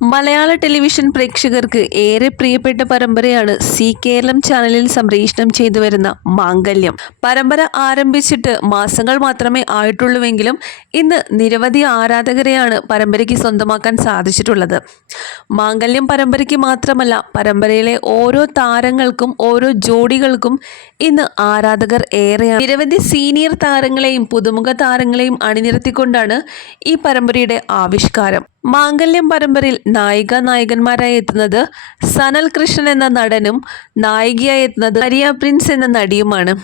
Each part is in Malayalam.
മലയാള ടെലിവിഷൻ പ്രേക്ഷകർക്ക് ഏറെ പ്രിയപ്പെട്ട പരമ്പരയാണ് സി കേരളം ചാനലിൽ സംപ്രേഷണം ചെയ്തു വരുന്ന മാംഗല്യം. പരമ്പര ആരംഭിച്ചിട്ട് മാസങ്ങൾ മാത്രമേ ആയിട്ടുള്ളൂവെങ്കിലും ഇന്ന് നിരവധി ആരാധകരെയാണ് പരമ്പരയ്ക്ക് സ്വന്തമാക്കാൻ സാധിച്ചിട്ടുള്ളത്. മാംഗല്യം പരമ്പരയ്ക്ക് മാത്രമല്ല പരമ്പരയിലെ ഓരോ താരങ്ങൾക്കും ഓരോ ജോഡികൾക്കും ഇന്ന് ആരാധകർ ഏറെയാണ്. നിരവധി സീനിയർ താരങ്ങളെയും പുതുമുഖ താരങ്ങളെയും അണിനിരത്തിക്കൊണ്ടാണ് ഈ പരമ്പരയുടെ ആവിഷ്കാരം. മാംഗല്യം പരമ്പരയിൽ നായിക നായകന്മാരായി എത്തുന്നത് സനൽ കൃഷ്ണൻ എന്ന നടനും നായികയായി എത്തുന്നത് ഹരിയ പ്രിൻസ് എന്ന നടിയുമാണ്.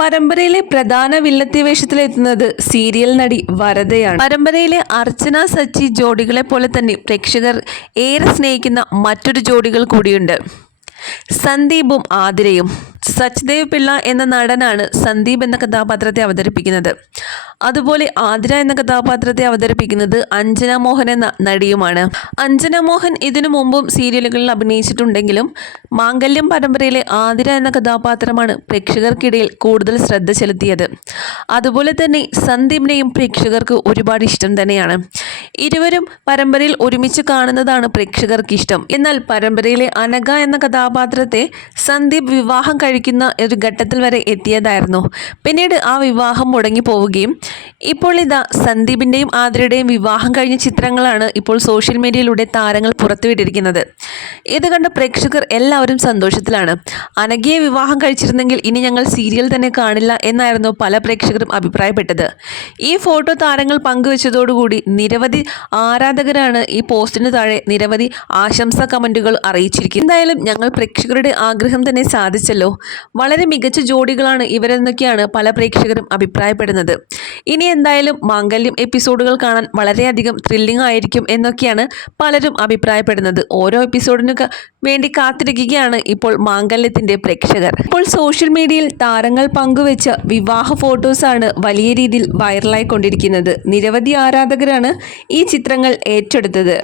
പരമ്പരയിലെ പ്രധാന വില്ലത്തി വേഷത്തിലെത്തുന്നത് സീരിയൽ നടി വരദയാണ് പരമ്പരയിലെ അർച്ചന സച്ചി ജോഡികളെ പോലെ തന്നെ പ്രേക്ഷകർ ഏറെ സ്നേഹിക്കുന്ന മറ്റൊരു ജോഡികൾ കൂടിയുണ്ട്. സന്ദീപും ആതിരയും. സച്ദേവ് പിള്ള എന്ന നടനാണ് സന്ദീപ് എന്ന കഥാപാത്രത്തെ അവതരിപ്പിക്കുന്നത്. അതുപോലെ ആതിര എന്ന കഥാപാത്രത്തെ അവതരിപ്പിക്കുന്നത് അഞ്ജന മോഹൻ എന്ന നടിയുമാണ്. അഞ്ജന മോഹൻ ഇതിനു മുമ്പും സീരിയലുകളിൽ അഭിനയിച്ചിട്ടുണ്ടെങ്കിലും മാംഗല്യം പരമ്പരയിലെ ആതിര എന്ന കഥാപാത്രമാണ് പ്രേക്ഷകർക്കിടയിൽ കൂടുതൽ ശ്രദ്ധ ചെലുത്തിയത്. അതുപോലെ തന്നെ സന്ദീപിനെയും പ്രേക്ഷകർക്ക് ഒരുപാട് ഇഷ്ടം തന്നെയാണ്. ഇരുവരും പരമ്പരയിൽ ഒരുമിച്ച് കാണുന്നതാണ് പ്രേക്ഷകർക്ക് ഇഷ്ടം എന്നാൽ പരമ്പരയിലെ അനഘ എന്ന കഥാപാത്രത്തെ സന്ദീപ് വിവാഹം കഴിക്കുന്ന ഒരു ഘട്ടത്തിൽ വരെ എത്തിയതായിരുന്നു. പിന്നീട് ആ വിവാഹം മുടങ്ങി പോവുകയും ഇപ്പോൾ ഇതാ സന്ദീപിന്റെയും ആതിരയുടെയും വിവാഹം കഴിഞ്ഞ ചിത്രങ്ങളാണ് ഇപ്പോൾ സോഷ്യൽ മീഡിയയിലൂടെ താരങ്ങൾ പുറത്തുവിട്ടിരിക്കുന്നത്. ഇത് കണ്ട പ്രേക്ഷകർ എല്ലാവരും സന്തോഷത്തിലാണ്. അനഘയെ വിവാഹം കഴിച്ചിരുന്നെങ്കിൽ ഇനി ഞങ്ങൾ സീരിയൽ തന്നെ കാണില്ല എന്നായിരുന്നു പല പ്രേക്ഷകരും അഭിപ്രായപ്പെട്ടത്. ഈ ഫോട്ടോ താരങ്ങൾ പങ്കുവച്ചതോടുകൂടി നിരവധി ആരാധകരാണ് ഈ പോസ്റ്റിന് താഴെ നിരവധി ആശംസ കമന്റുകൾ അറിയിച്ചിരിക്കുന്നത്. എന്തായാലും ഞങ്ങൾ പ്രേക്ഷകരുടെ ആഗ്രഹം തന്നെ സാധിച്ചല്ലോ. വളരെ മികച്ച ജോഡികളാണ് ഇവരെന്നൊക്കെയാണ് പല പ്രേക്ഷകരും അഭിപ്രായപ്പെടുന്നത്. ഇനി എന്തായാലും മാംഗല്യം എപ്പിസോഡുകൾ കാണാൻ വളരെയധികം ത്രില്ലിംഗ് ആയിരിക്കും എന്നൊക്കെയാണ് പലരും അഭിപ്രായപ്പെടുന്നത്. ഓരോ എപ്പിസോഡിനൊക്കെ വേണ്ടി കാത്തിരിക്കുകയാണ് ഇപ്പോൾ മാംഗല്യത്തിന്റെ പ്രേക്ഷകർ. ഇപ്പോൾ സോഷ്യൽ മീഡിയയിൽ താരങ്ങൾ പങ്കുവെച്ച വിവാഹ ഫോട്ടോസാണ് വലിയ രീതിയിൽ വൈറലായിക്കൊണ്ടിരിക്കുന്നത് നിരവധി ആരാധകരാണ് ഈ ചിത്രങ്ങൾ ഏറ്റെടുത്തത്.